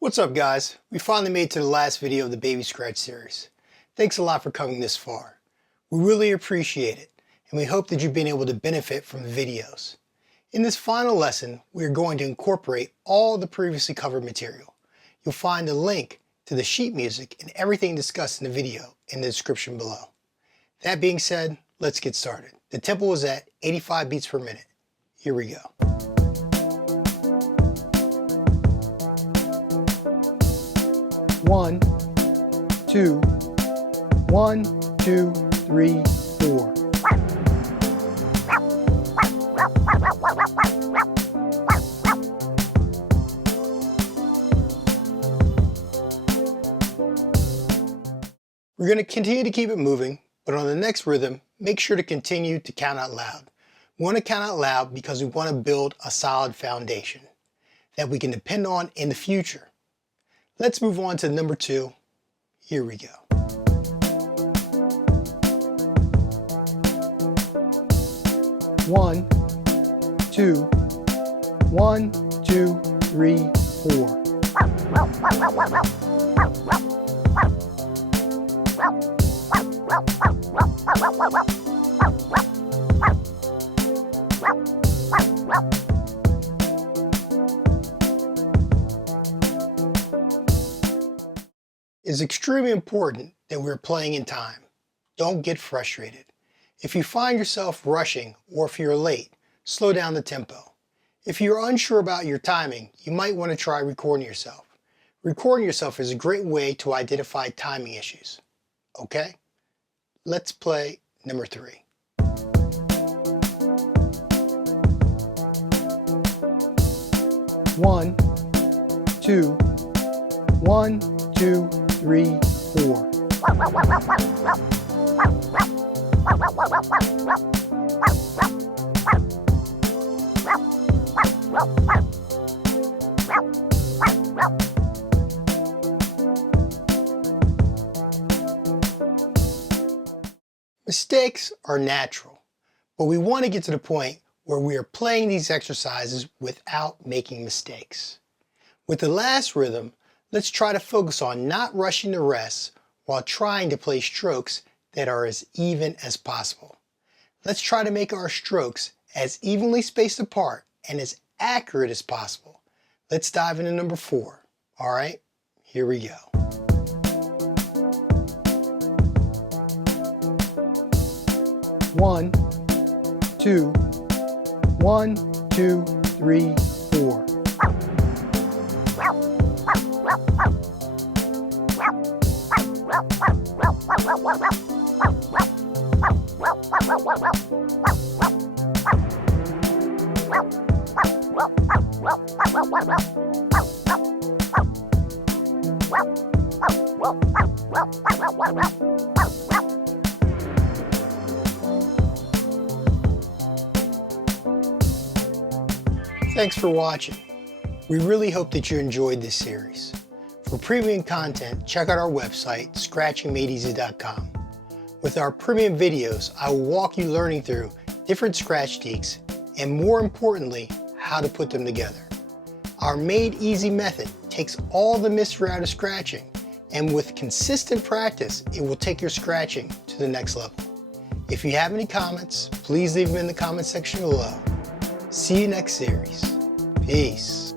What's up guys? We finally made it to the last video of the Baby Scratch series. Thanks a lot for coming this far. We really appreciate it, and we hope that you've been able to benefit from the videos. In this final lesson, we are going to incorporate all the previously covered material. You'll find a link to the sheet music and everything discussed in the video in the description below. That being said, let's get started. The tempo is at 85 beats per minute. Here we go. 1, 2, 1, 2, 3, 4. We're going to continue to keep it moving, but on the next rhythm, make sure to continue to count out loud. We want to count out loud because we want to build a solid foundation that we can depend on in the future. Let's move on to number 2. Here we go. 1, 2, 1, 2, 3, 4. It's extremely important that we're playing in time. Don't get frustrated. If you find yourself rushing or if you're late, slow down the tempo. If you're unsure about your timing, you might want to try recording yourself. Recording yourself is a great way to identify timing issues. Okay? Let's play number 3. 1, 2, 1, 2, 3, 4. Mistakes are natural, but we want to get to the point where we are playing these exercises without making mistakes. With the last rhythm, let's try to focus on not rushing the rest while trying to play strokes that are as even as possible. Let's try to make our strokes as evenly spaced apart and as accurate as possible. Let's dive into number 4. All right, here we go. 1, 2, 1, 2, 3, 4. Thanks for watching. We really hope that you enjoyed this series. For premium content, check out our website, scratchingmadeeasy.com. With our premium videos, I will walk you learning through different scratch techniques and, more importantly, how to put them together. Our Made Easy method takes all the mystery out of scratching, and with consistent practice, it will take your scratching to the next level. If you have any comments, please leave them in the comment section below. See you next series. Peace.